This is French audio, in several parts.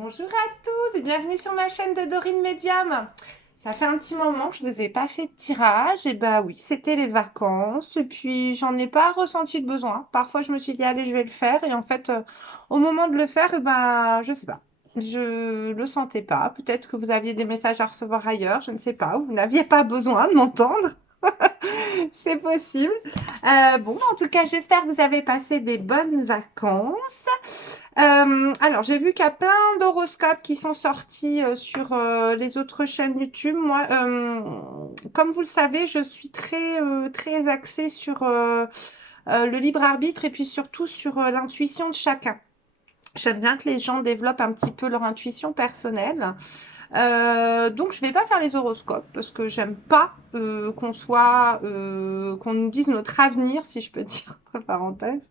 Bonjour à tous et bienvenue sur ma chaîne de Dorine Medium. Ça fait un petit moment que je vous ai pas fait de tirage. Et bah oui, c'était les vacances et puis j'en ai pas ressenti le besoin. Parfois je me suis dit allez je vais le faire et en fait au moment de le faire, je sais pas. Je le sentais pas. Peut-être que vous aviez des messages à recevoir ailleurs, je ne sais pas. Ou vous n'aviez pas besoin de m'entendre. C'est possible. Bon, en tout cas, j'espère que vous avez passé des bonnes vacances. Alors, j'ai vu qu'il y a plein d'horoscopes qui sont sortis sur les autres chaînes YouTube. Moi, comme vous le savez, je suis très axée sur le libre arbitre et puis surtout sur l'intuition de chacun. J'aime bien que les gens développent un petit peu leur intuition personnelle. Donc je vais pas faire les horoscopes parce que j'aime pas qu'on nous dise notre avenir, si je peux dire entre parenthèses,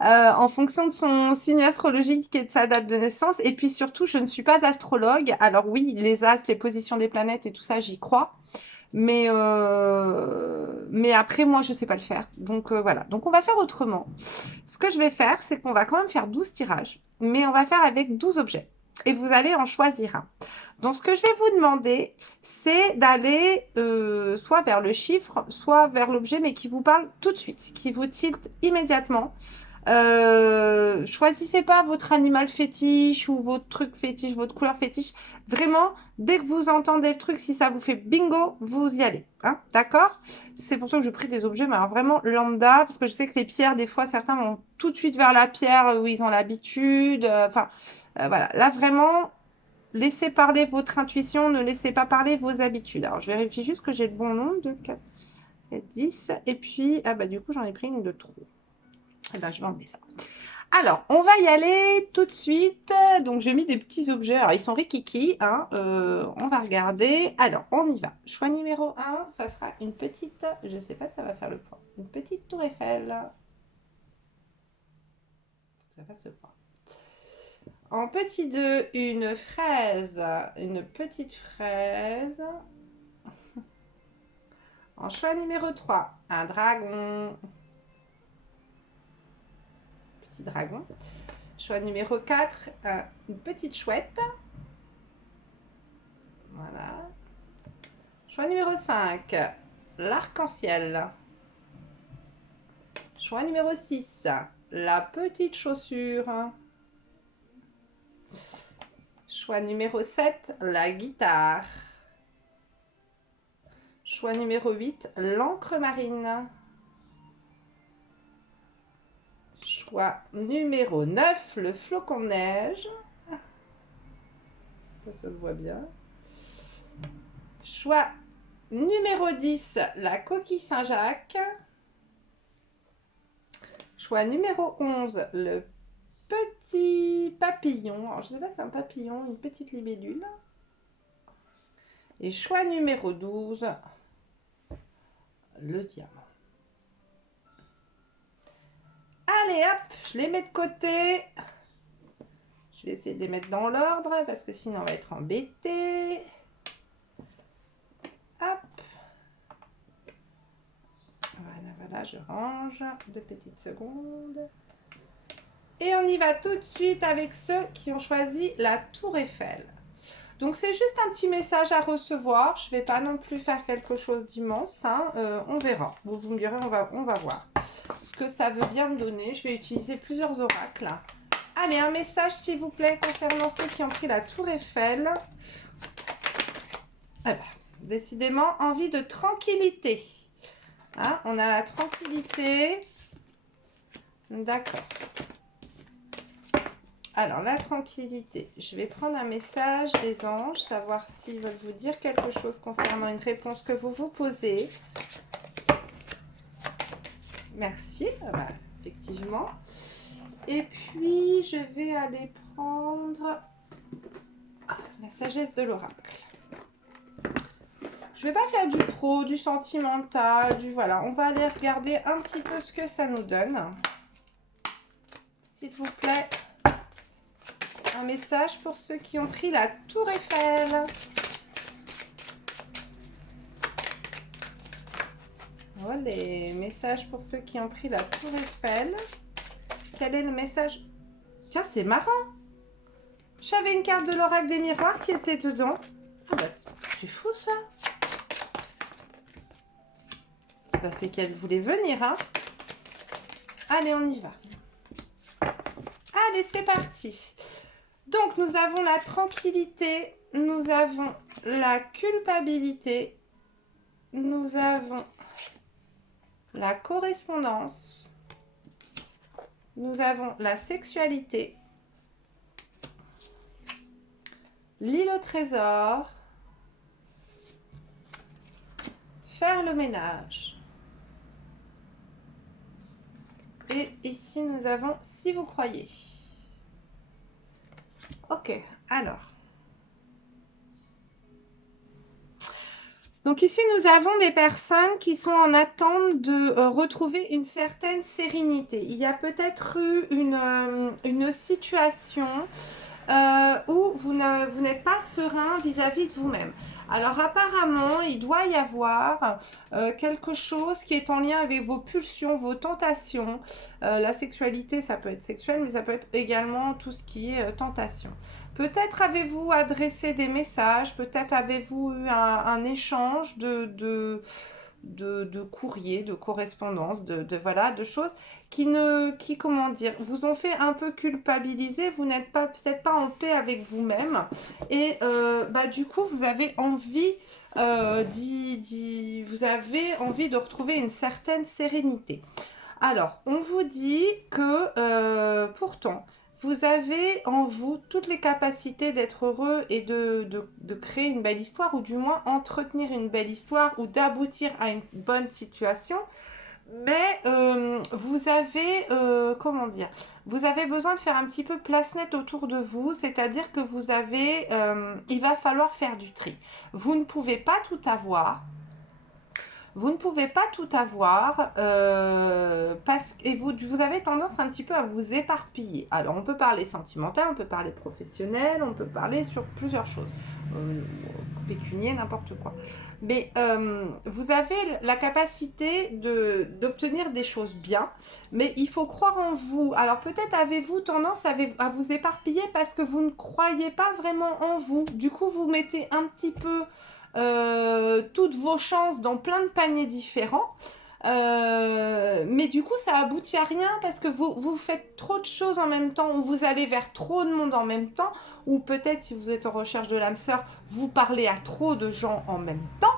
en fonction de son signe astrologique et de sa date de naissance. Et puis surtout, je ne suis pas astrologue. Alors oui, les astres, les positions des planètes et tout ça, j'y crois. Mais après, moi, je sais pas le faire. Donc voilà. Donc on va faire autrement. Ce que je vais faire, c'est qu'on va quand même faire 12 tirages. Mais on va faire avec 12 objets. Et vous allez en choisir un. Donc, ce que je vais vous demander, c'est d'aller soit vers le chiffre, soit vers l'objet, mais qui vous parle tout de suite, qui vous tilte immédiatement. Choisissez pas votre animal fétiche ou votre truc fétiche, votre couleur fétiche. Vraiment, dès que vous entendez le truc, si ça vous fait bingo, vous y allez. Hein, d'accord? C'est pour ça que je pris des objets, mais alors vraiment lambda, parce que je sais que les pierres, des fois, certains vont tout de suite vers la pierre où ils ont l'habitude. Voilà. Là, vraiment, laissez parler votre intuition, ne laissez pas parler vos habitudes. Alors, je vérifie juste que j'ai le bon nombre de 4, 10. Et puis, du coup, j'en ai pris une de trop. Eh ben, je vais enlever ça. Alors, on va y aller tout de suite. Donc, j'ai mis des petits objets. Alors, ils sont rikiki. Hein. On va regarder. Alors, on y va. Choix numéro 1, ça sera une petite... Je ne sais pas si ça va faire le point. Une petite tour Eiffel. Ça passe le point. En petit 2, une fraise. Une petite fraise. En choix numéro 3, un dragon. Petit dragon. Choix numéro 4, une petite chouette. Voilà. Choix numéro 5, l'arc-en-ciel. Choix numéro 6, la petite chaussure. Choix numéro 7, la guitare. Choix numéro 8, l'encre marine. Choix numéro 9, le flocon de neige. Ça se voit bien. Choix numéro 10, la coquille Saint-Jacques. Choix numéro 11, le petit papillon. Alors, je ne sais pas si c'est un papillon, une petite libellule. Et choix numéro 12, le diamant. Allez hop, je les mets de côté. Je vais essayer de les mettre dans l'ordre parce que sinon on va être embêté. Hop. Voilà, je range. 2 petites secondes. Et on y va tout de suite avec ceux qui ont choisi la tour Eiffel. Donc c'est juste un petit message à recevoir. Je ne vais pas non plus faire quelque chose d'immense. Hein. On verra. Vous me direz, on va voir ce que ça veut bien me donner. Je vais utiliser plusieurs oracles. Allez, un message s'il vous plaît concernant ceux qui ont pris la tour Eiffel. Décidément, envie de tranquillité. Hein, on a la tranquillité. D'accord. Alors, la tranquillité. Je vais prendre un message des anges, savoir s'ils veulent vous dire quelque chose concernant une réponse que vous vous posez. Merci. Effectivement. Et puis, je vais aller prendre la sagesse de l'oracle. Je ne vais pas faire du pro, du sentimental, voilà. On va aller regarder un petit peu ce que ça nous donne. S'il vous plaît, un message pour ceux qui ont pris la tour Eiffel. Voilà les messages pour ceux qui ont pris la tour Eiffel. Quel est le message? Tiens, c'est marrant. J'avais une carte de l'oracle des miroirs qui était dedans. Ah bah, c'est fou ça. Bah, c'est qu'elle voulait venir, hein. Allez, on y va. Allez, c'est parti. Donc, nous avons la tranquillité, nous avons la culpabilité, nous avons la correspondance, nous avons la sexualité, l'île au trésor, faire le ménage. Et ici, nous avons si vous croyez. Ok, alors. Donc ici, nous avons des personnes qui sont en attente de retrouver une certaine sérénité. Il y a peut-être eu une situation où vous n'êtes pas serein vis-à-vis de vous-même. Alors apparemment, il doit y avoir quelque chose qui est en lien avec vos pulsions, vos tentations. La sexualité, ça peut être sexuel, mais ça peut être également tout ce qui est tentation. Peut-être avez-vous adressé des messages, peut-être avez-vous eu un échange de courrier, de correspondance, voilà, de choses qui, comment dire, vous ont fait un peu culpabiliser, vous n'êtes pas peut-être pas en paix avec vous-même et bah, du coup vous avez envie vous avez envie de retrouver une certaine sérénité. Alors, on vous dit que pourtant, vous avez en vous toutes les capacités d'être heureux et de créer une belle histoire, ou du moins entretenir une belle histoire, ou d'aboutir à une bonne situation. Mais vous avez, comment dire, vous avez besoin de faire un petit peu place nette autour de vous, c'est-à-dire que vous avez, il va falloir faire du tri. Vous ne pouvez pas tout avoir. Vous ne pouvez pas tout avoir et vous avez tendance un petit peu à vous éparpiller. Alors, on peut parler sentimental, on peut parler professionnel, on peut parler sur plusieurs choses. Pécunier, n'importe quoi. Mais vous avez la capacité d'obtenir des choses bien, mais il faut croire en vous. Alors, peut-être avez-vous tendance à vous éparpiller parce que vous ne croyez pas vraiment en vous. Du coup, vous mettez un petit peu toutes vos chances dans plein de paniers différents. Mais du coup, ça aboutit à rien parce que vous faites trop de choses en même temps, ou vous allez vers trop de monde en même temps, ou peut-être si vous êtes en recherche de l'âme sœur, vous parlez à trop de gens en même temps.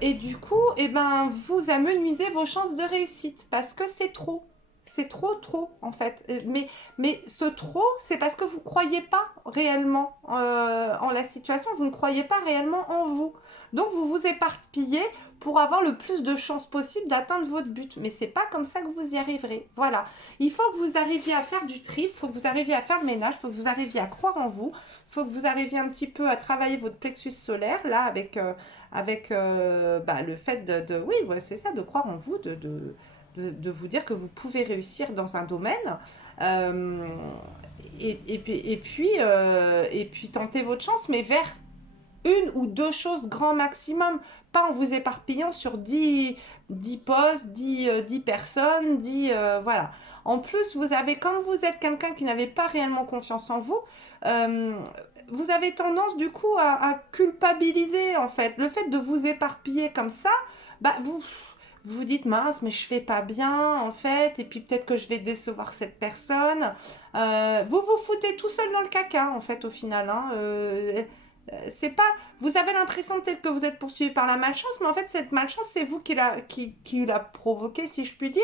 Et du coup, eh ben, vous amenuisez vos chances de réussite parce que c'est trop. C'est trop en fait. Mais ce trop, c'est parce que vous ne croyez pas réellement en la situation, vous ne croyez pas réellement en vous. Donc vous vous éparpillez pour avoir le plus de chances possible d'atteindre votre but. Mais c'est pas comme ça que vous y arriverez. Voilà. Il faut que vous arriviez à faire du tri, il faut que vous arriviez à faire le ménage, il faut que vous arriviez à croire en vous, il faut que vous arriviez un petit peu à travailler votre plexus solaire, là, avec le fait oui, ouais, c'est ça, de croire en vous, de vous dire que vous pouvez réussir dans un domaine et puis tenter votre chance, mais vers une ou deux choses grand maximum, pas en vous éparpillant sur 10 postes, 10 personnes, voilà. En plus, comme vous êtes quelqu'un qui n'avait pas réellement confiance en vous, vous avez tendance du coup à culpabiliser en fait. Le fait de vous éparpiller comme ça, bah vous dites mince, mais je fais pas bien en fait, et puis peut-être que je vais décevoir cette personne. Vous vous foutez tout seul dans le caca en fait au final. Hein. C'est pas, vous avez l'impression peut-être que vous êtes poursuivi par la malchance, mais en fait cette malchance c'est vous qui l'a provoquée, si je puis dire,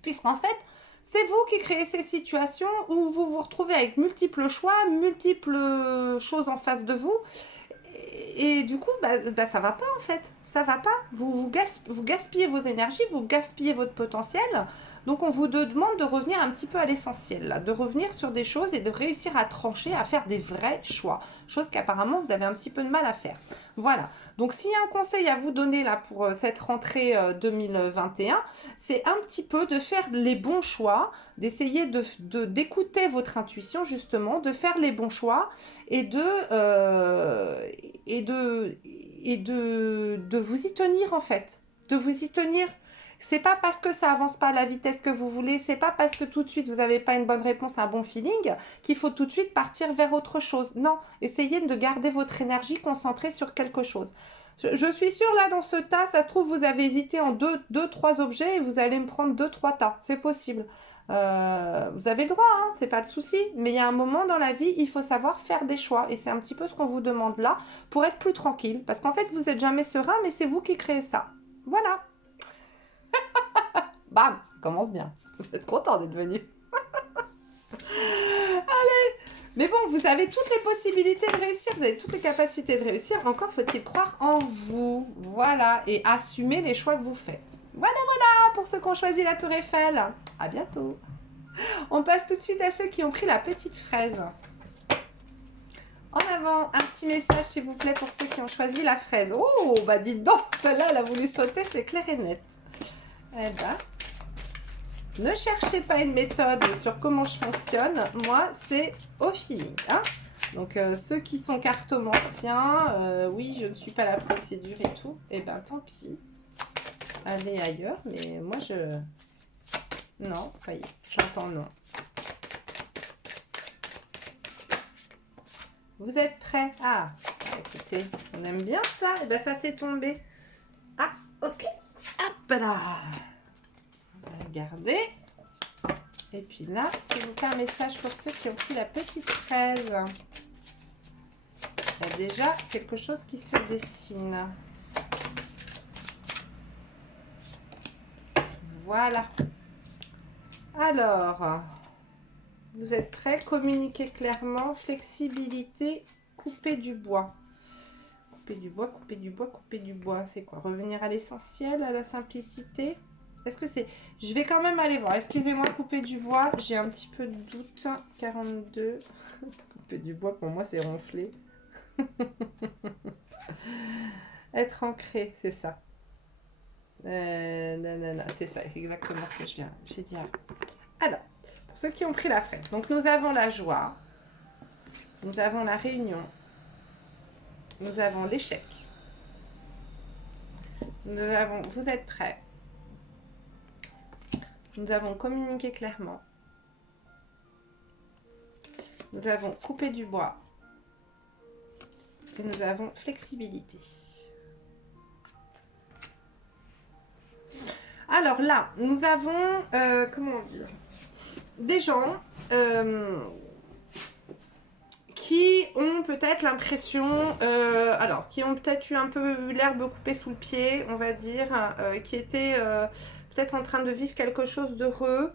puisqu'en fait c'est vous qui créez ces situations où vous vous retrouvez avec multiples choix, multiples choses en face de vous. Et du coup, ça va pas en fait. Ça va pas. Vous gaspillez vos énergies, vous gaspillez votre potentiel. Donc on vous demande de revenir un petit peu à l'essentiel, là, de revenir sur des choses et de réussir à trancher, à faire des vrais choix. Chose qu'apparemment vous avez un petit peu de mal à faire. Voilà. Donc s'il y a un conseil à vous donner là pour cette rentrée 2021, c'est un petit peu de faire les bons choix, d'essayer d'écouter votre intuition justement, de faire les bons choix et de vous y tenir en fait. De vous y tenir. C'est pas parce que ça avance pas à la vitesse que vous voulez, c'est pas parce que tout de suite vous n'avez pas une bonne réponse, un bon feeling, qu'il faut tout de suite partir vers autre chose. Non, essayez de garder votre énergie concentrée sur quelque chose. Je suis sûre là dans ce tas, ça se trouve vous avez hésité en deux, trois objets et vous allez me prendre 2, 3 tas, c'est possible. Vous avez le droit, hein, c'est pas le souci, mais il y a un moment dans la vie, il faut savoir faire des choix et c'est un petit peu ce qu'on vous demande là pour être plus tranquille, parce qu'en fait vous n'êtes jamais serein, mais c'est vous qui créez ça. Voilà. Bam, ça commence bien. Vous êtes content d'être venu. Allez. Mais bon, vous avez toutes les possibilités de réussir, vous avez toutes les capacités de réussir. Encore faut-il croire en vous. Voilà. Et assumer les choix que vous faites. Voilà, voilà, pour ceux qui ont choisi la Tour Eiffel. À bientôt. On passe tout de suite à ceux qui ont pris la petite fraise. En avant, un petit message s'il vous plaît pour ceux qui ont choisi la fraise. Oh, bah dites donc, celle-là, elle a voulu sauter, c'est clair et net. Eh ben, ne cherchez pas une méthode sur comment je fonctionne. Moi, c'est au feeling. Hein, donc, ceux qui sont cartomanciens, oui, je ne suis pas la procédure et tout. Eh ben, tant pis. Allez ailleurs. Mais moi, je... Non, voyez, j'entends non. Vous êtes prêts? Ah, écoutez, on aime bien ça. Et ben, ça s'est tombé. Ah, ok. Hop là. On va regarder. Et puis là, s'il vous plaît, un message pour ceux qui ont pris la petite fraise. Il y a déjà quelque chose qui se dessine. Voilà. Alors, vous êtes prêts? Communiquez clairement. Flexibilité, couper du bois. Couper du bois, couper du bois, couper du bois. C'est quoi? Revenir à l'essentiel, à la simplicité? Est-ce que c'est... Je vais quand même aller voir. Excusez-moi, couper du bois. J'ai un petit peu de doute. 42. Couper du bois, pour moi, c'est ronfler. Être ancré, c'est ça. Non, c'est ça, c'est exactement ce que j'ai dit avant. Alors, pour ceux qui ont pris la fraise. Donc, nous avons la joie. Nous avons la réunion. Nous avons l'échec. Nous avons... Vous êtes prêts? Nous avons communiqué clairement. Nous avons coupé du bois. Et nous avons flexibilité. Alors là, nous avons, comment dire, des gens qui ont peut-être l'impression, qui ont peut-être eu un peu l'herbe coupée sous le pied, on va dire, qui étaient peut-être en train de vivre quelque chose d'heureux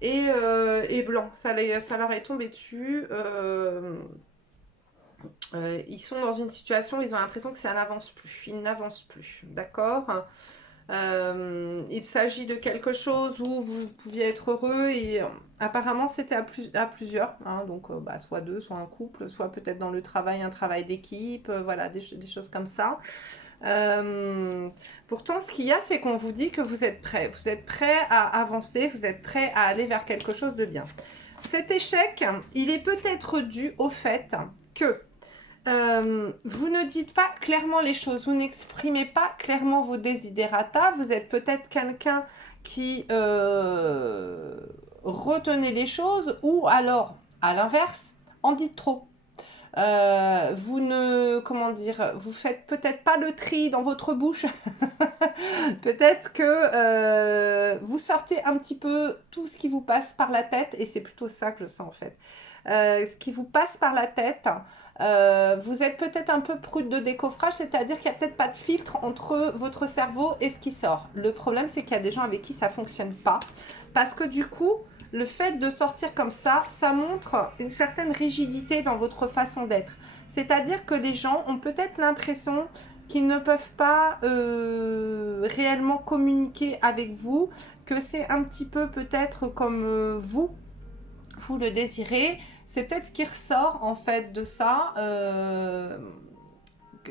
et blanc, ça leur est tombé dessus. Ils sont dans une situation où ils ont l'impression que ça n'avance plus, ils n'avancent plus, d'accord? Il s'agit de quelque chose où vous pouviez être heureux et apparemment c'était à plusieurs, hein, donc soit deux, soit un couple, soit peut-être dans le travail, un travail d'équipe, voilà, des choses comme ça. Pourtant, ce qu'il y a, c'est qu'on vous dit que vous êtes prêt à avancer, vous êtes prêt à aller vers quelque chose de bien. Cet échec, il est peut-être dû au fait que vous ne dites pas clairement les choses, vous n'exprimez pas clairement vos desiderata, vous êtes peut-être quelqu'un qui retenez les choses ou alors, à l'inverse, en dites trop. Vous ne, comment dire, vous faites peut-être pas le tri dans votre bouche. Peut-être que vous sortez un petit peu tout ce qui vous passe par la tête et c'est plutôt ça que je sens en fait. Ce qui vous passe par la tête. Vous êtes peut-être un peu prude de décoffrage, c'est-à-dire qu'il n'y a peut-être pas de filtre entre votre cerveau et ce qui sort. Le problème, c'est qu'il y a des gens avec qui ça ne fonctionne pas. Parce que du coup, le fait de sortir comme ça montre une certaine rigidité dans votre façon d'être. C'est-à-dire que les gens ont peut-être l'impression qu'ils ne peuvent pas réellement communiquer avec vous, que c'est un petit peu peut-être comme vous le désirez. C'est peut-être ce qui ressort en fait de ça.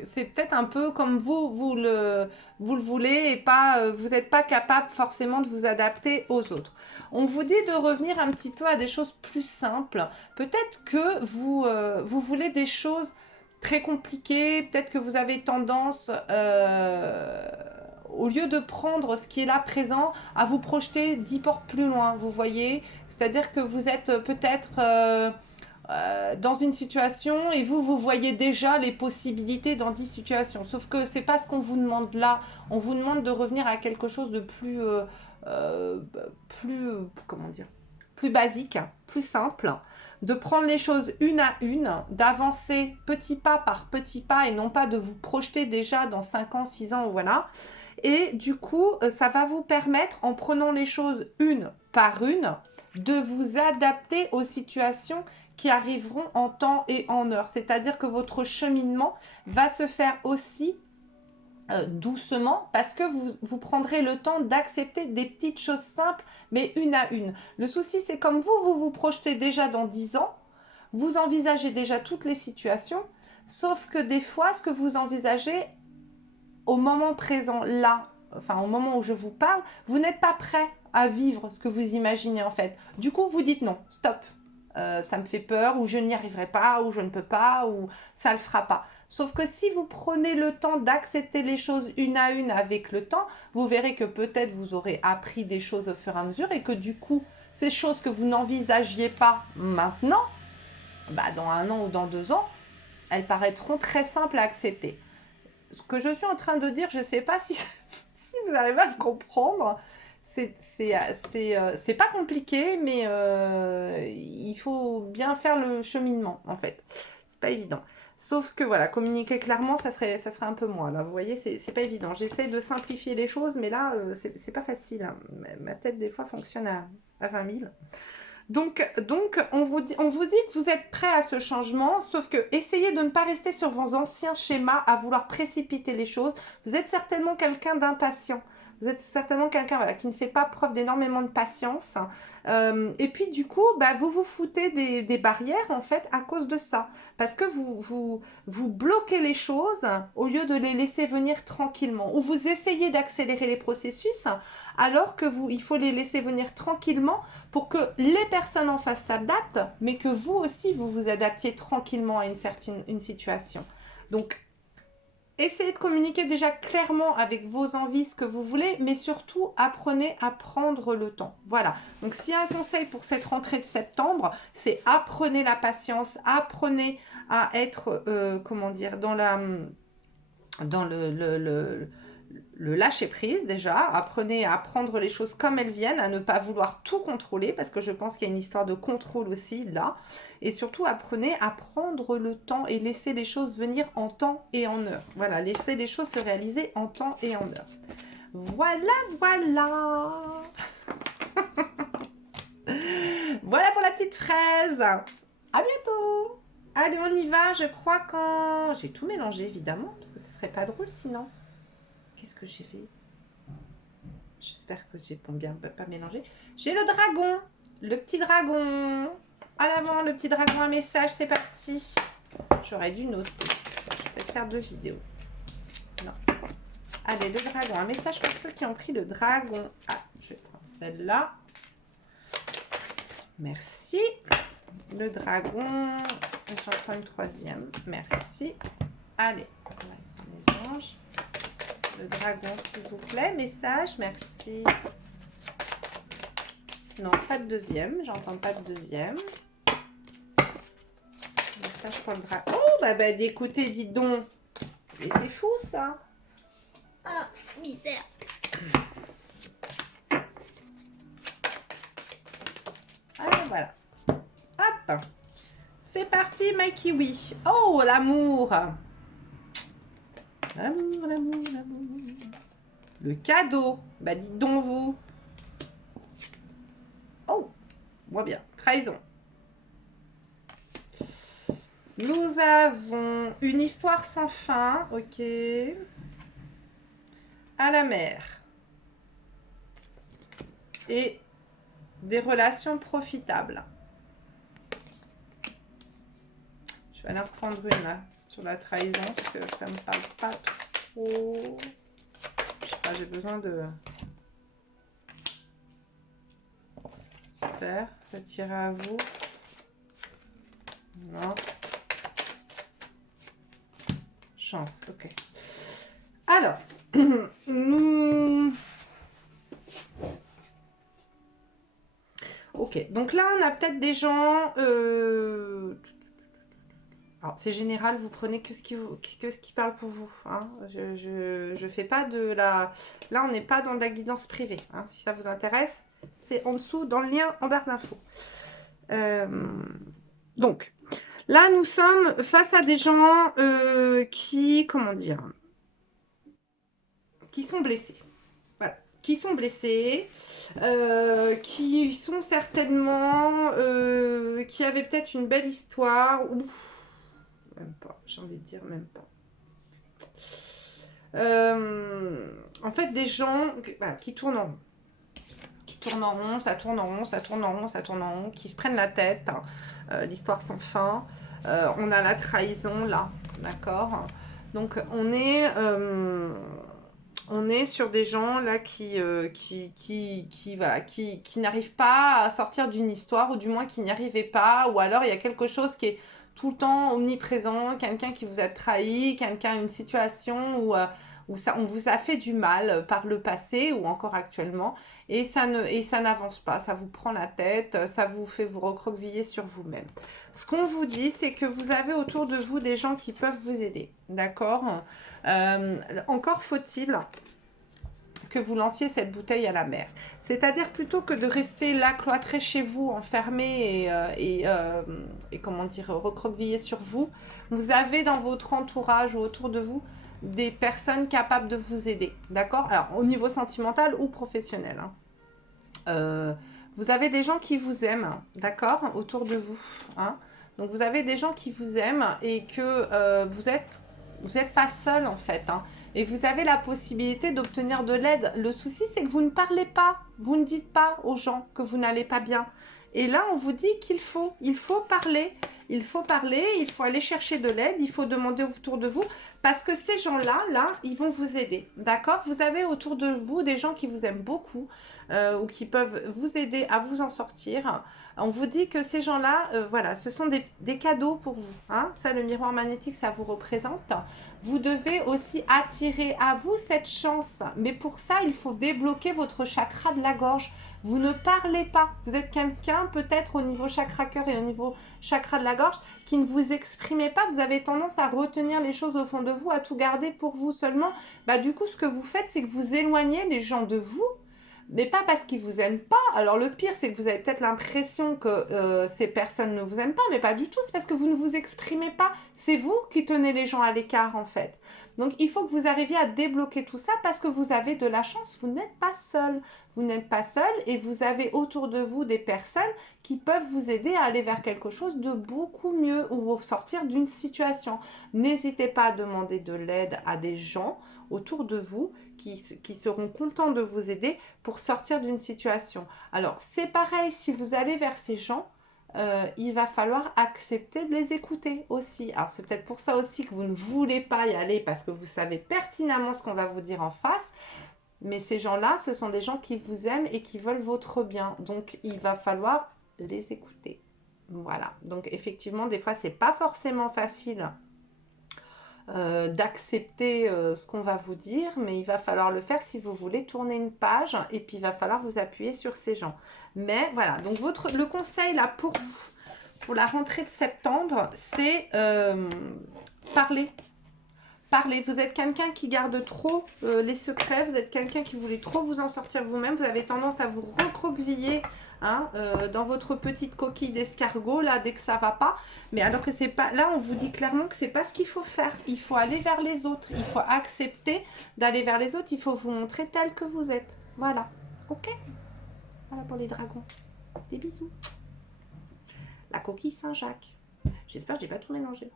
C'est peut-être un peu comme vous le voulez et pas, vous n'êtes pas capable forcément de vous adapter aux autres. On vous dit de revenir un petit peu à des choses plus simples. Peut-être que vous voulez des choses très compliquées. Peut-être que vous avez tendance au lieu de prendre ce qui est là présent, à vous projeter 10 portes plus loin, vous voyez? C'est-à-dire que vous êtes peut-être dans une situation et vous voyez déjà les possibilités dans 10 situations. Sauf que c'est pas ce qu'on vous demande là. On vous demande de revenir à quelque chose de plus, euh, comment dire, plus basique, plus simple, de prendre les choses une à une, d'avancer petit pas par petit pas et non pas de vous projeter déjà dans 5 ans, 6 ans, voilà. Et du coup, ça va vous permettre, en prenant les choses une par une, de vous adapter aux situations qui arriveront en temps et en heure. C'est-à-dire que votre cheminement va se faire aussi doucement parce que vous prendrez le temps d'accepter des petites choses simples, mais une à une. Le souci, c'est comme vous projetez déjà dans 10 ans, vous envisagez déjà toutes les situations, sauf que des fois, ce que vous envisagez au moment présent, là, enfin au moment où je vous parle, vous n'êtes pas prêt à vivre ce que vous imaginez en fait. Du coup, vous dites non, stop. Ça me fait peur, ou je n'y arriverai pas, ou je ne peux pas, ou ça ne le fera pas. Sauf que si vous prenez le temps d'accepter les choses une à une avec le temps, vous verrez que peut-être vous aurez appris des choses au fur et à mesure et que du coup, ces choses que vous n'envisagiez pas maintenant, bah, dans 1 an ou dans 2 ans, elles paraîtront très simples à accepter. Ce que je suis en train de dire, je ne sais pas si, si vous arrivez à le comprendre. C'est pas compliqué, mais il faut bien faire le cheminement, en fait. C'est pas évident. Sauf que voilà, communiquer clairement, ça serait un peu moi, là. Vous voyez, c'est pas évident. J'essaie de simplifier les choses, mais là, c'est pas facile, hein. Ma tête, des fois, fonctionne à 20 000. Donc on vous dit que vous êtes prêt à ce changement, sauf que essayez de ne pas rester sur vos anciens schémas à vouloir précipiter les choses. Vous êtes certainement quelqu'un d'impatient. Vous êtes certainement quelqu'un voilà, qui ne fait pas preuve d'énormément de patience. Et puis du coup, bah, vous vous foutez des barrières en fait à cause de ça. Parce que vous bloquez les choses au lieu de les laisser venir tranquillement. Ou vous essayez d'accélérer les processus alors que il faut les laisser venir tranquillement pour que les personnes en face s'adaptent, mais que vous aussi, vous vous adaptiez tranquillement à une situation. Donc, essayez de communiquer déjà clairement avec vos envies, ce que vous voulez, mais surtout, apprenez à prendre le temps. Voilà. Donc, s'il y a un conseil pour cette rentrée de septembre, c'est apprenez la patience, apprenez à être, comment dire, dans le lâcher prise déjà, apprenez à prendre les choses comme elles viennent, à ne pas vouloir tout contrôler, parce que je pense qu'il y a une histoire de contrôle aussi là, et surtout apprenez à prendre le temps et laisser les choses venir en temps et en heure. Voilà, laisser les choses se réaliser en temps et en heure. Voilà, voilà. Voilà pour la petite fraise. À bientôt. Allez, on y va, je crois quand... J'ai tout mélangé évidemment, parce que ce serait pas drôle sinon. Qu'est-ce que j'ai fait? J'espère que j'ai bien pas mélangé. J'ai le dragon. Le petit dragon. À l'avant, le petit dragon à message. C'est parti. J'aurais dû noter. Je vais peut-être faire 2 vidéos. Non. Allez, le dragon. Un message pour ceux qui ont pris le dragon. Ah, je vais prendre celle-là. Merci. Le dragon. J'en prends une 3e. Merci. Allez. Les anges. Le dragon, s'il vous plaît. Message, merci. Non, pas de 2e. J'entends pas de 2e. Message pour le dragon. Oh, bah, écoutez, dites donc. Mais c'est fou, ça. Ah, misère. Ah, voilà. Hop. C'est parti, my kiwi. Oh, l'amour. L'amour, l'amour, l'amour. Le cadeau. Bah, dites donc vous. Oh, moi bien. Trahison. Nous avons une histoire sans fin. Ok. À la mer. Et des relations profitables. Je vais en reprendre une là. Sur la trahison, parce que ça me parle pas trop. Je sais pas, j'ai besoin de... Super, ça tire à vous. Non. Chance, ok. Alors, nous donc là, on a peut-être des gens... Alors, c'est général, vous prenez que ce qui parle pour vous. Hein. Je fais pas de la... Là, on n'est pas dans de la guidance privée. Hein. Si ça vous intéresse, c'est en dessous, dans le lien en barre d'infos. Donc, là, nous sommes face à des gens qui, comment dire, qui sont blessés. Voilà. Qui sont blessés, qui sont certainement, qui avaient peut-être une belle histoire, ou même pas, j'ai envie de dire même pas. En fait, des gens voilà, qui tournent en rond. Qui tournent en rond, ça tourne en rond, ça tourne en rond, ça tourne en rond, qui se prennent la tête, hein, l'histoire sans fin. On a la trahison là, d'accord. Donc on est sur des gens là qui n'arrivent pas à sortir d'une histoire, ou du moins qui n'y arrivaient pas, ou alors il y a quelque chose qui est tout le temps omniprésent, quelqu'un qui vous a trahi, quelqu'un, une situation où on vous a fait du mal par le passé ou encore actuellement, et ça n'avance pas, ça vous prend la tête, ça vous fait vous recroqueviller sur vous-même. Ce qu'on vous dit, c'est que vous avez autour de vous des gens qui peuvent vous aider, d'accord. Encore faut-il que vous lanciez cette bouteille à la mer. C'est-à-dire plutôt que de rester là cloîtré chez vous, enfermé et comment dire, recroquevillé sur vous, vous avez dans votre entourage ou autour de vous des personnes capables de vous aider, d'accord? Alors, au niveau sentimental ou professionnel. Hein. Vous avez des gens qui vous aiment, d'accord? Autour de vous. Hein. Donc, vous avez des gens qui vous aiment et que vous êtes pas seul, en fait. Hein. Et vous avez la possibilité d'obtenir de l'aide. Le souci, c'est que vous ne parlez pas. Vous ne dites pas aux gens que vous n'allez pas bien. Et là, on vous dit il faut parler. Il faut parler, il faut aller chercher de l'aide, il faut demander autour de vous. Parce que ces gens-là, ils vont vous aider. D'accord? Vous avez autour de vous des gens qui vous aiment beaucoup ou qui peuvent vous aider à vous en sortir. On vous dit que ces gens-là, voilà, ce sont des cadeaux pour vous. Hein. Ça, le miroir magnétique, ça vous représente. Vous devez aussi attirer à vous cette chance. Mais pour ça, il faut débloquer votre chakra de la gorge. Vous ne parlez pas. Vous êtes quelqu'un, peut-être au niveau chakra cœur et au niveau chakra de la gorge, qui ne vous exprimez pas. Vous avez tendance à retenir les choses au fond de vous, à tout garder pour vous seulement. Bah, du coup, ce que vous faites, c'est que vous éloignez les gens de vous. Mais pas parce qu'ils vous aiment pas. Alors le pire, c'est que vous avez peut-être l'impression que ces personnes ne vous aiment pas, mais pas du tout. C'est parce que vous ne vous exprimez pas. C'est vous qui tenez les gens à l'écart, en fait. Donc il faut que vous arriviez à débloquer tout ça parce que vous avez de la chance. Vous n'êtes pas seul. Vous n'êtes pas seul et vous avez autour de vous des personnes qui peuvent vous aider à aller vers quelque chose de beaucoup mieux ou vous sortir d'une situation. N'hésitez pas à demander de l'aide à des gens autour de vous qui seront contents de vous aider pour sortir d'une situation. Alors, c'est pareil, si vous allez vers ces gens, il va falloir accepter de les écouter aussi. Alors, c'est peut-être pour ça aussi que vous ne voulez pas y aller parce que vous savez pertinemment ce qu'on va vous dire en face. Mais ces gens-là, ce sont des gens qui vous aiment et qui veulent votre bien. Donc, il va falloir les écouter. Voilà. Donc, effectivement, des fois, c'est pas forcément facile d'accepter ce qu'on va vous dire, mais il va falloir le faire si vous voulez tourner une page et puis il va falloir vous appuyer sur ces gens. Mais voilà, donc le conseil là pour vous, pour la rentrée de septembre, c'est parler. Parlez. Vous êtes quelqu'un qui garde trop les secrets, vous êtes quelqu'un qui voulait trop vous en sortir vous-même, vous avez tendance à vous recroqueviller hein, dans votre petite coquille d'escargot là dès que ça va pas. Mais alors que c'est pas, là on vous dit clairement que c'est pas ce qu'il faut faire. Il faut aller vers les autres, il faut accepter d'aller vers les autres, il faut vous montrer tel que vous êtes. Voilà, ok. Voilà pour les dragons. Des bisous. La coquille Saint-Jacques. J'espère que j'ai pas tout mélangé.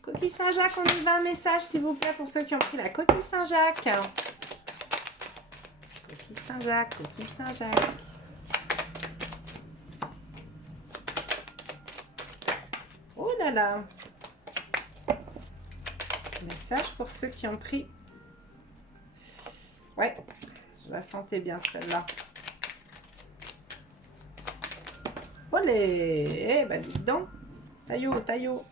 Coquille Saint-Jacques, on y va, un message s'il vous plaît pour ceux qui ont pris la coquille Saint-Jacques. Coquille Saint-Jacques, coquille Saint-Jacques. Oh là là. Message pour ceux qui ont pris. Ouais, je la sentais bien celle-là. Olé, eh ben dis donc. Taillot, taillot.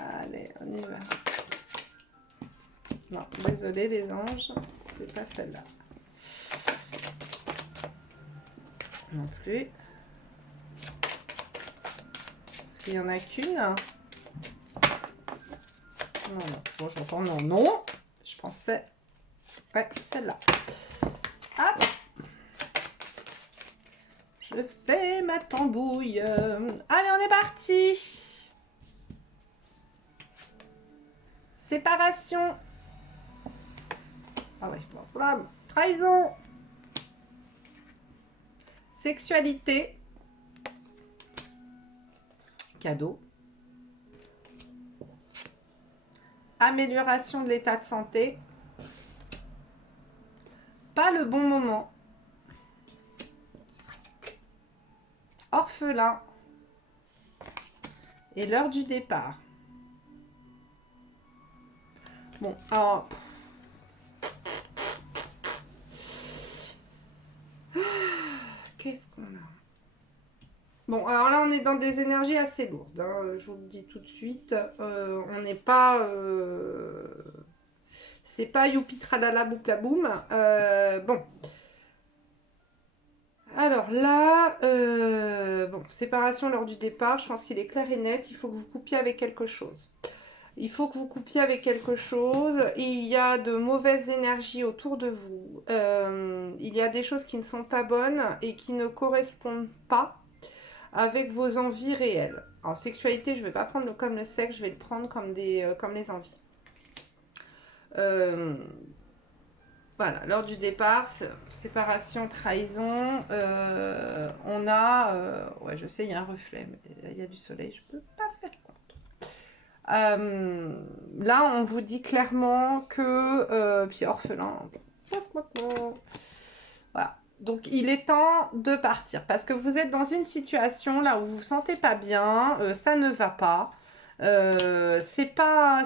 Allez, on y va. désolée les anges, c'est pas celle-là. Non plus. Parce qu'il n'y en a qu'une. Non, non. Bon, j'entends non, non. Je pensais... Ouais, celle-là. Hop. Je fais ma tambouille. Allez, on est parti. Séparation. Ah ouais, bon, trahison. Sexualité. Cadeau. Amélioration de l'état de santé. Pas le bon moment. Orphelin. Et l'heure du départ. Bon, alors... Qu'est-ce qu'on a? Bon, alors là, on est dans des énergies assez lourdes. Hein, je vous le dis tout de suite. On n'est pas... C'est pas youpi tralala bouclaboum. Bon. Alors là, bon, séparation lors du départ. Je pense qu'il est clair et net. Il faut que vous coupiez avec quelque chose. Il faut que vous coupiez avec quelque chose. Il y a de mauvaises énergies autour de vous. Il y a des choses qui ne sont pas bonnes et qui ne correspondent pas avec vos envies réelles. En sexualité, je ne vais pas prendre comme le sexe, je vais le prendre comme, comme les envies. Voilà, lors du départ, séparation, trahison. On a... ouais, je sais, il y a un reflet, mais il y a du soleil, je ne peux pas faire contre. Là, on vous dit clairement que... puis orphelin. Voilà. Donc, il est temps de partir. Parce que vous êtes dans une situation là où vous ne vous sentez pas bien. Ça ne va pas. C'est pas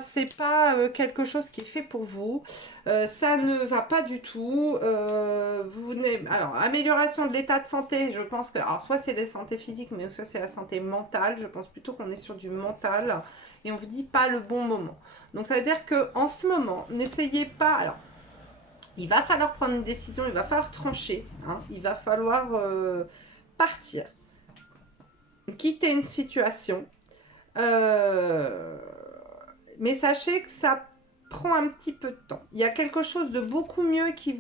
quelque chose qui est fait pour vous. Ça ne va pas du tout. Alors, amélioration de l'état de santé. Je pense que... Alors, soit c'est la santé physique, mais soit c'est la santé mentale. Je pense plutôt qu'on est sur du mental. Et on vous dit pas le bon moment. Donc, ça veut dire qu'en ce moment, n'essayez pas... Alors, il va falloir prendre une décision, il va falloir trancher, hein, il va falloir partir, quitter une situation. Mais sachez que ça prend un petit peu de temps. Il y a quelque chose de beaucoup mieux qui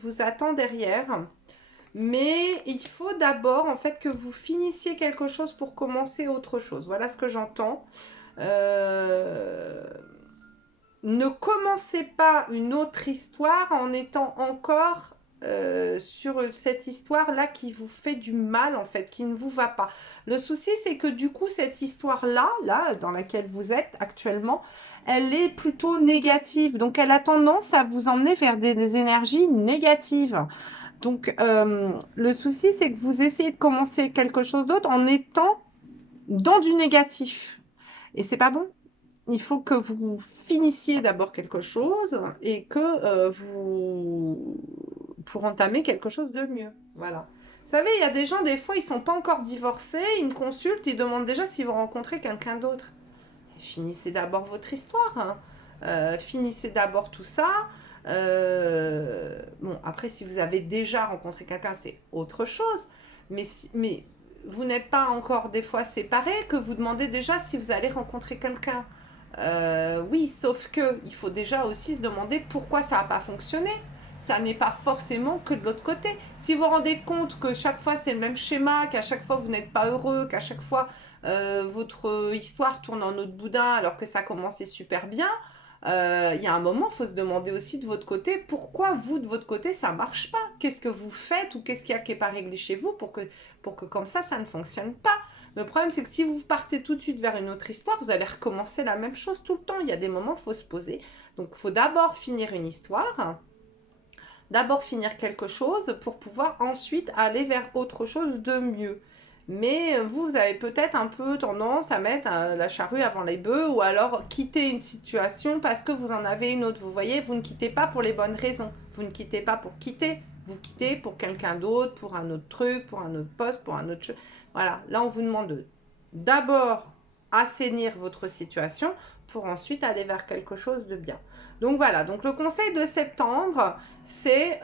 vous attend derrière. Mais il faut d'abord en fait que vous finissiez quelque chose pour commencer autre chose. Voilà ce que j'entends. Ne commencez pas une autre histoire en étant encore sur cette histoire-là qui vous fait du mal, en fait, qui ne vous va pas. Le souci, c'est que du coup, cette histoire-là, dans laquelle vous êtes actuellement, elle est plutôt négative. Donc, elle a tendance à vous emmener vers des énergies négatives. Donc, le souci, c'est que vous essayez de commencer quelque chose d'autre en étant dans du négatif. Et c'est pas bon. Il faut que vous finissiez d'abord quelque chose et que pour entamer quelque chose de mieux. Voilà. Vous savez, il y a des gens, des fois, ils ne sont pas encore divorcés, ils me consultent, ils demandent déjà s'ils vont rencontrer quelqu'un d'autre. Finissez d'abord votre histoire. Hein. Finissez d'abord tout ça. Bon, après, si vous avez déjà rencontré quelqu'un, c'est autre chose. Mais vous n'êtes pas encore des fois séparés, que vous demandez déjà si vous allez rencontrer quelqu'un. Oui, sauf que il faut déjà aussi se demander pourquoi ça n'a pas fonctionné. Ça n'est pas forcément que de l'autre côté. Si vous vous rendez compte que chaque fois c'est le même schéma, qu'à chaque fois vous n'êtes pas heureux, qu'à chaque fois votre histoire tourne en autre boudin alors que ça commençait super bien, il y a un moment, il faut se demander aussi de votre côté pourquoi vous, de votre côté, ça ne marche pas. Qu'est-ce que vous faites ou qu'est-ce qu'il y a qui n'est pas réglé chez vous pour que comme ça ne fonctionne pas. Le problème, c'est que si vous partez tout de suite vers une autre histoire, vous allez recommencer la même chose tout le temps. Il y a des moments, il faut se poser. Donc, il faut d'abord finir une histoire, d'abord finir quelque chose pour pouvoir ensuite aller vers autre chose de mieux. Mais vous avez peut-être un peu tendance à mettre la charrue avant les bœufs ou alors quitter une situation parce que vous en avez une autre. Vous voyez, vous ne quittez pas pour les bonnes raisons. Vous ne quittez pas pour quitter. Vous quittez pour quelqu'un d'autre, pour un autre truc, pour un autre poste, pour un autre chose. Voilà, là on vous demande d'abord assainir votre situation pour ensuite aller vers quelque chose de bien. Donc voilà, donc le conseil de septembre, c'est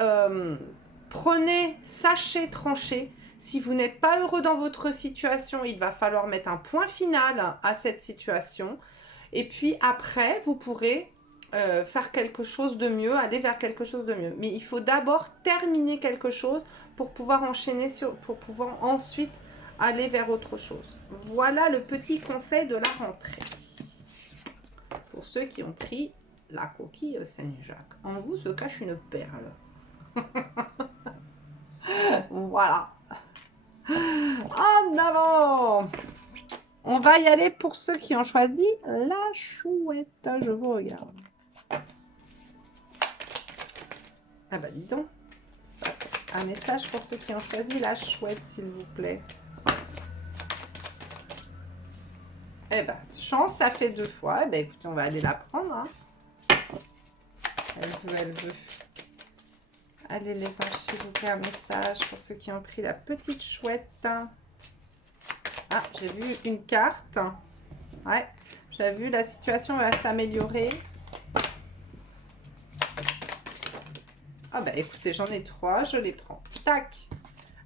sachez trancher. Si vous n'êtes pas heureux dans votre situation, il va falloir mettre un point final à cette situation. Et puis après, vous pourrez faire quelque chose de mieux, aller vers quelque chose de mieux. Mais il faut d'abord terminer quelque chose pour pouvoir enchaîner, pour pouvoir ensuite aller vers autre chose. Voilà le petit conseil de la rentrée. Pour ceux qui ont pris la coquille Saint-Jacques. En vous se cache une perle. Voilà. En avant. On va y aller pour ceux qui ont choisi la chouette. Je vous regarde. Ah bah dis donc. Un message pour ceux qui ont choisi la chouette, s'il vous plaît. Eh ben, chance, ça fait 2 fois. Eh ben, écoutez, on va aller la prendre. Hein. Elle veut. Allez, les anges, s'il vous plaît, un message pour ceux qui ont pris la petite chouette. Ah, j'ai vu une carte. Ouais, j'ai vu, la situation va s'améliorer. Ah bah écoutez, j'en ai 3, je les prends. Tac.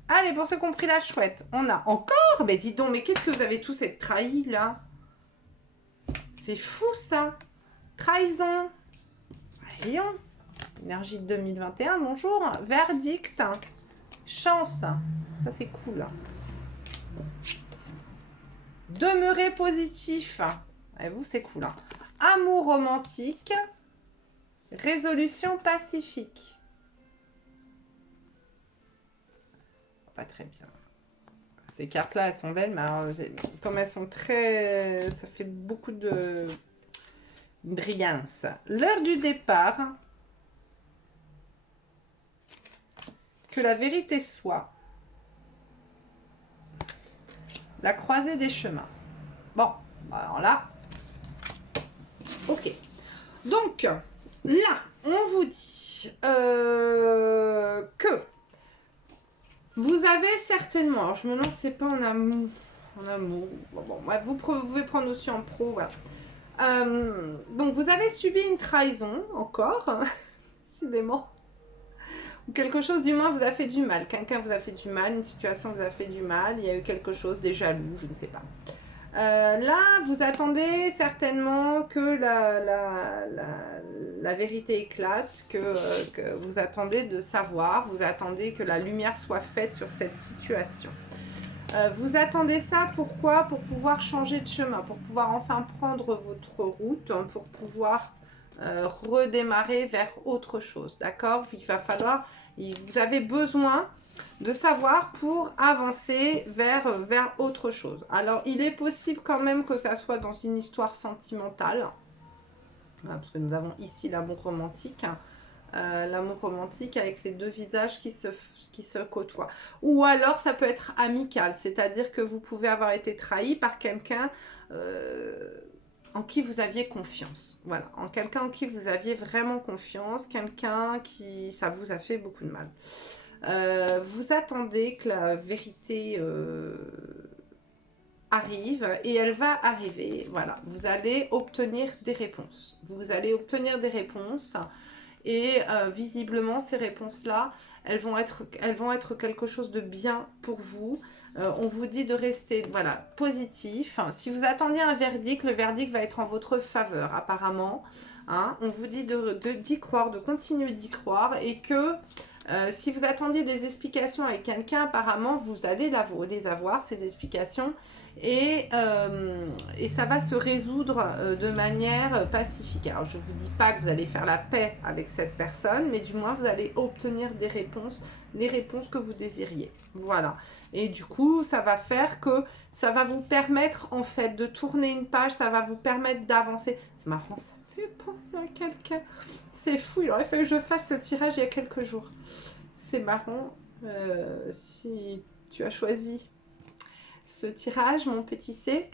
Allez, pour ceux qui ont pris la chouette, on a encore. Mais dis donc, mais qu'est-ce que vous avez tous être trahis là? C'est fou ça. Trahison. Voyons. Énergie de 2021, bonjour. Verdict. Chance. Ça c'est cool. Demeurer positif. Et vous, c'est cool. Hein. Amour romantique. Résolution pacifique. Pas très bien. Ces cartes-là, elles sont belles, mais alors, comme elles sont très... Ça fait beaucoup de brillance. L'heure du départ. Que la vérité soit. La croisée des chemins. Bon, alors là. Ok. Donc, là, on vous dit que vous avez certainement, alors je me demande, c'est pas en amour, bon, vous pouvez prendre aussi en pro, voilà. Donc, vous avez subi une trahison, encore, décidément. Ou quelque chose, du moins, vous a fait du mal. Quelqu'un vous a fait du mal, une situation vous a fait du mal, il y a eu quelque chose, des jaloux, je ne sais pas. Là, vous attendez certainement que la vérité éclate, que vous attendez de savoir, vous attendez que la lumière soit faite sur cette situation. Vous attendez ça, pourquoi? Pour pouvoir changer de chemin, pour pouvoir enfin prendre votre route, pour pouvoir redémarrer vers autre chose, d'accord? Il va falloir, vous avez besoin de savoir pour avancer vers autre chose. Alors, il est possible quand même que ça soit dans une histoire sentimentale, parce que nous avons ici l'amour romantique, l'amour romantique avec les deux visages qui se côtoient. Ou alors, ça peut être amical, c'est-à-dire que vous pouvez avoir été trahi par quelqu'un en qui vous aviez confiance. Voilà, en quelqu'un en qui vous aviez vraiment confiance, quelqu'un qui, ça vous a fait beaucoup de mal. Vous attendez que la vérité arrive et elle va arriver. Voilà, vous allez obtenir des réponses. Vous allez obtenir des réponses et visiblement ces réponses-là, elles vont être quelque chose de bien pour vous. On vous dit de rester voilà, positif. Si vous attendiez un verdict, le verdict va être en votre faveur apparemment. Hein, on vous dit d'y croire, de continuer d'y croire et que si vous attendiez des explications avec quelqu'un, apparemment, vous allez les avoir, ces explications, et ça va se résoudre de manière pacifique. Alors, je ne vous dis pas que vous allez faire la paix avec cette personne, mais du moins, vous allez obtenir des réponses, les réponses que vous désiriez. Voilà. Et du coup, ça va faire que ça va vous permettre, en fait, de tourner une page, ça va vous permettre d'avancer. C'est marrant, ça me fait penser à quelqu'un. C'est fou, il aurait fallu que je fasse ce tirage il y a quelques jours. C'est marrant. Si tu as choisi ce tirage, mon petit C,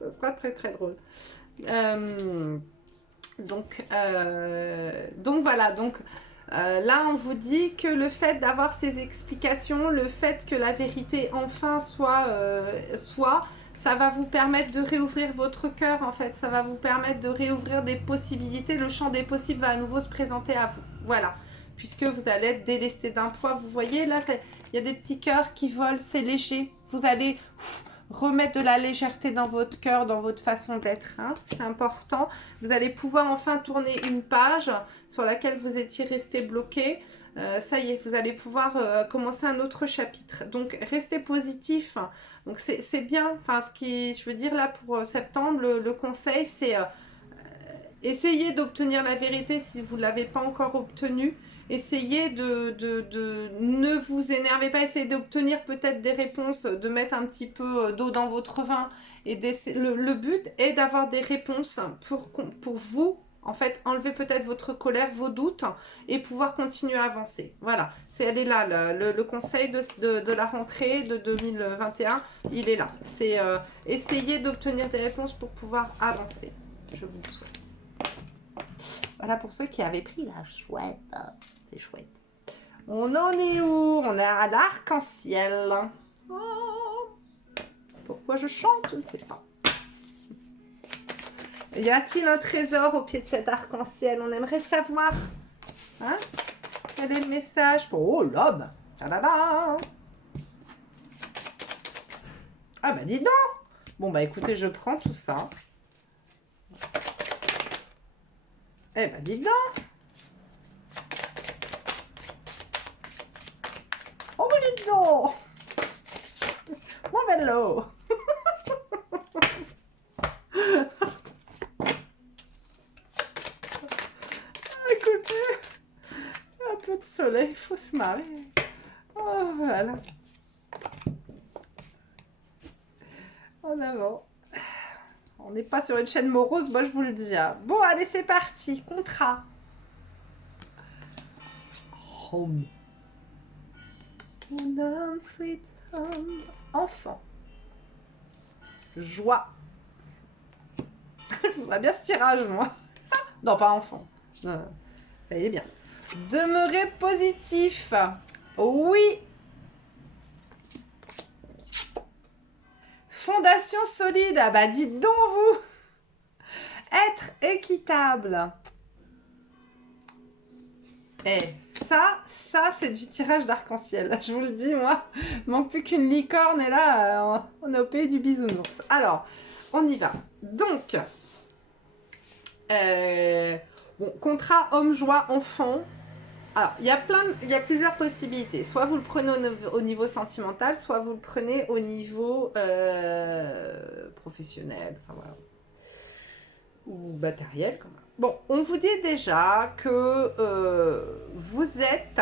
ça sera très très drôle. Donc voilà, là on vous dit que le fait d'avoir ces explications, le fait que la vérité enfin soit, ça va vous permettre de réouvrir votre cœur en fait. Ça va vous permettre de réouvrir des possibilités. Le champ des possibles va à nouveau se présenter à vous. Voilà. Puisque vous allez être délesté d'un poids. Vous voyez là, il y a des petits cœurs qui volent. C'est léger. Vous allez remettre de la légèreté dans votre cœur, dans votre façon d'être. Hein. C'est important. Vous allez pouvoir enfin tourner une page sur laquelle vous étiez resté bloqué. Ça y est, vous allez pouvoir commencer un autre chapitre. Donc, restez positif. Donc, c'est bien. Enfin, je veux dire là pour septembre, le conseil, c'est essayez d'obtenir la vérité si vous ne l'avez pas encore obtenue. Essayez ne vous énervez pas. Essayez d'obtenir peut-être des réponses, de mettre un petit peu d'eau dans votre vin. Et le but est d'avoir des réponses pour vous. En fait, enlevez peut-être votre colère, vos doutes et pouvoir continuer à avancer. Voilà, elle est là, le conseil de la rentrée de 2021, il est là. C'est essayer d'obtenir des réponses pour pouvoir avancer. Je vous le souhaite. Voilà pour ceux qui avaient pris la chouette. C'est chouette. On en est où? On est à l'arc-en-ciel. Oh. Pourquoi je chante? Je ne sais pas. Y a-t-il un trésor au pied de cet arc-en-ciel? On aimerait savoir. Hein? Quel est le message pour... Oh, l'homme! Ah bah dis donc! Bon bah écoutez, je prends tout ça. Eh bah dis donc! Oh dis donc! Mon vélo! De soleil, il faut se marrer. Oh, voilà. En avant. On n'est pas sur une chaîne morose, moi je vous le dis. Hein. Bon, allez, c'est parti. Contrat. Home. Home, sweet home. Enfant. Joie. Je voudrais bien ce tirage, moi. Non, pas enfant. Non, il est bien. Demeurez positif. Oui. Fondation solide. Ah bah dites donc vous. Être équitable. Et ça c'est du tirage d'arc-en-ciel. Je vous le dis moi. Il manque plus qu'une licorne et là on est au pays du bisounours. Alors, on y va. Donc, bon, contrat homme-joie enfant. Alors, il y a plusieurs possibilités. Soit vous le prenez au niveau sentimental, soit vous le prenez au niveau professionnel, enfin voilà, ou matériel quand même. Bon, on vous dit déjà que vous êtes,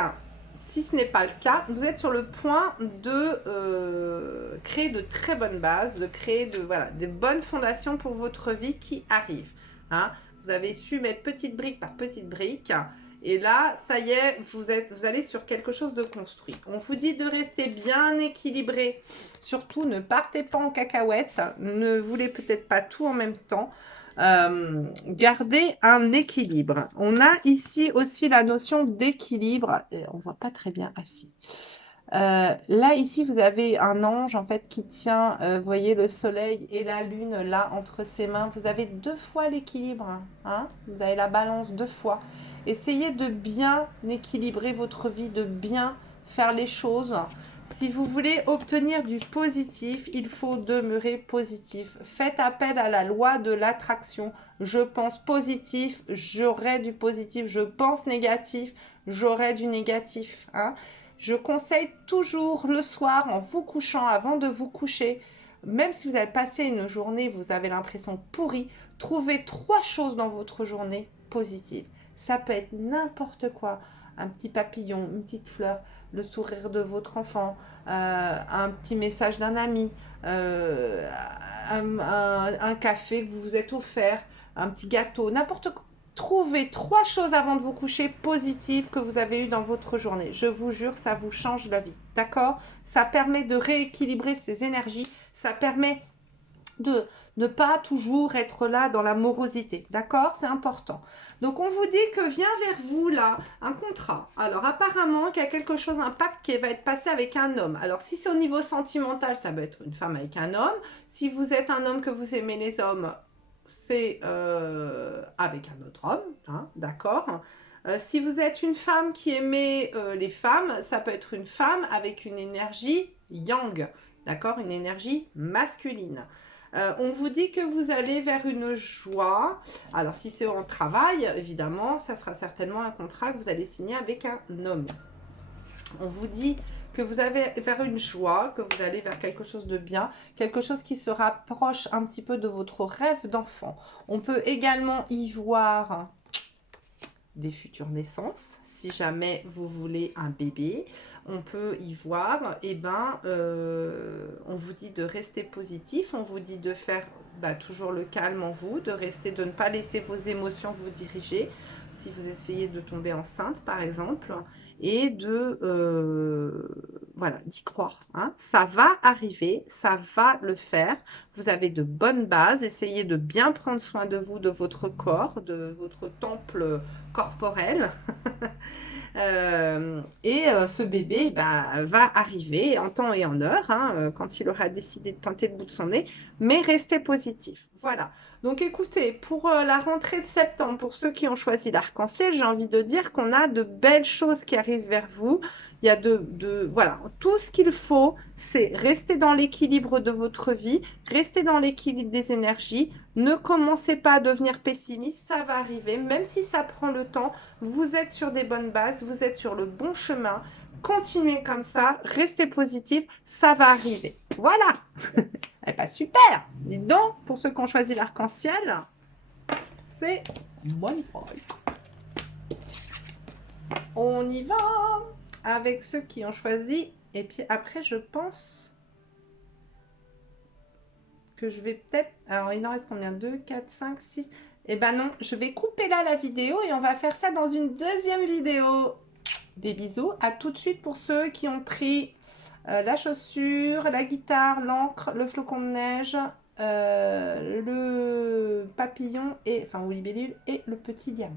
si ce n'est pas le cas, vous êtes sur le point de créer de très bonnes bases, de créer des bonnes fondations pour votre vie qui arrive. Hein. Vous avez su mettre petite brique par petite brique. Et là, ça y est, vous allez sur quelque chose de construit. On vous dit de rester bien équilibré. Surtout, ne partez pas en cacahuète. Ne voulez peut-être pas tout en même temps. Gardez un équilibre. On a ici aussi la notion d'équilibre. On ne voit pas très bien. Ah si. Là, ici, vous avez un ange, en fait, qui tient, vous voyez, le soleil et la lune, là, entre ses mains. Vous avez 2 fois l'équilibre. Hein, vous avez la balance 2 fois. Essayez de bien équilibrer votre vie, de bien faire les choses. Si vous voulez obtenir du positif, il faut demeurer positif. Faites appel à la loi de l'attraction. Je pense positif, j'aurai du positif. Je pense négatif, j'aurai du négatif. Hein. Je conseille toujours le soir, en vous couchant, avant de vous coucher, même si vous avez passé une journée, vous avez l'impression pourrie, trouvez 3 choses dans votre journée positives. Ça peut être n'importe quoi, un petit papillon, une petite fleur, le sourire de votre enfant, un petit message d'un ami, un café que vous vous êtes offert, un petit gâteau, n'importe quoi. Trouvez 3 choses avant de vous coucher positives que vous avez eues dans votre journée. Je vous jure, ça vous change la vie. D'accord? Ça permet de rééquilibrer ses énergies. Ça permet de Ne pas toujours être là dans la morosité, d'accord? C'est important. Donc, on vous dit que vient vers vous, là, un contrat. Alors, apparemment, qu'il y a quelque chose, un pacte qui va être passé avec un homme. Alors, si c'est au niveau sentimental, ça peut être une femme avec un homme. Si vous êtes un homme que vous aimez les hommes, c'est avec un autre homme, hein, d'accord? Si vous êtes une femme qui aimait les femmes, ça peut être une femme avec une énergie yang, d'accord? Une énergie masculine. On vous dit que vous allez vers une joie. Alors, si c'est en travail, évidemment, ça sera certainement un contrat que vous allez signer avec un homme. On vous dit que vous allez vers une joie, que vous allez vers quelque chose de bien, quelque chose qui se rapproche un petit peu de votre rêve d'enfant. On peut également y voir des futures naissances, si jamais vous voulez un bébé, on peut y voir, on vous dit de rester positif, on vous dit de faire toujours le calme en vous, de ne pas laisser vos émotions vous diriger, si vous essayez de tomber enceinte par exemple, et d'y croire, hein. Ça va arriver, ça va le faire, vous avez de bonnes bases, essayez de bien prendre soin de vous, de votre corps, de votre temple corporel. Ce bébé va arriver en temps et en heure, hein, quand il aura décidé de pointer le bout de son nez, mais restez positif. Voilà. Donc écoutez, pour la rentrée de septembre, pour ceux qui ont choisi l'arc-en-ciel, j'ai envie de dire qu'on a de belles choses qui arrivent vers vous. Il y a voilà, tout ce qu'il faut, c'est rester dans l'équilibre de votre vie, rester dans l'équilibre des énergies. Ne commencez pas à devenir pessimiste, ça va arriver, même si ça prend le temps. Vous êtes sur des bonnes bases, vous êtes sur le bon chemin. Continuez comme ça, restez positif, ça va arriver. Voilà. Eh bien, super. Dites donc, pour ceux qui ont choisi l'arc-en-ciel, c'est magnifique. On y va avec ceux qui ont choisi. Et puis après, je pense que je vais peut-être... Alors, il en reste combien? 2, 4, 5, 6... Eh ben non, je vais couper là la vidéo et on va faire ça dans une deuxième vidéo. Des bisous. À tout de suite pour ceux qui ont pris la chaussure, la guitare, l'encre, le flocon de neige, le papillon, ou libellule et le petit diamant.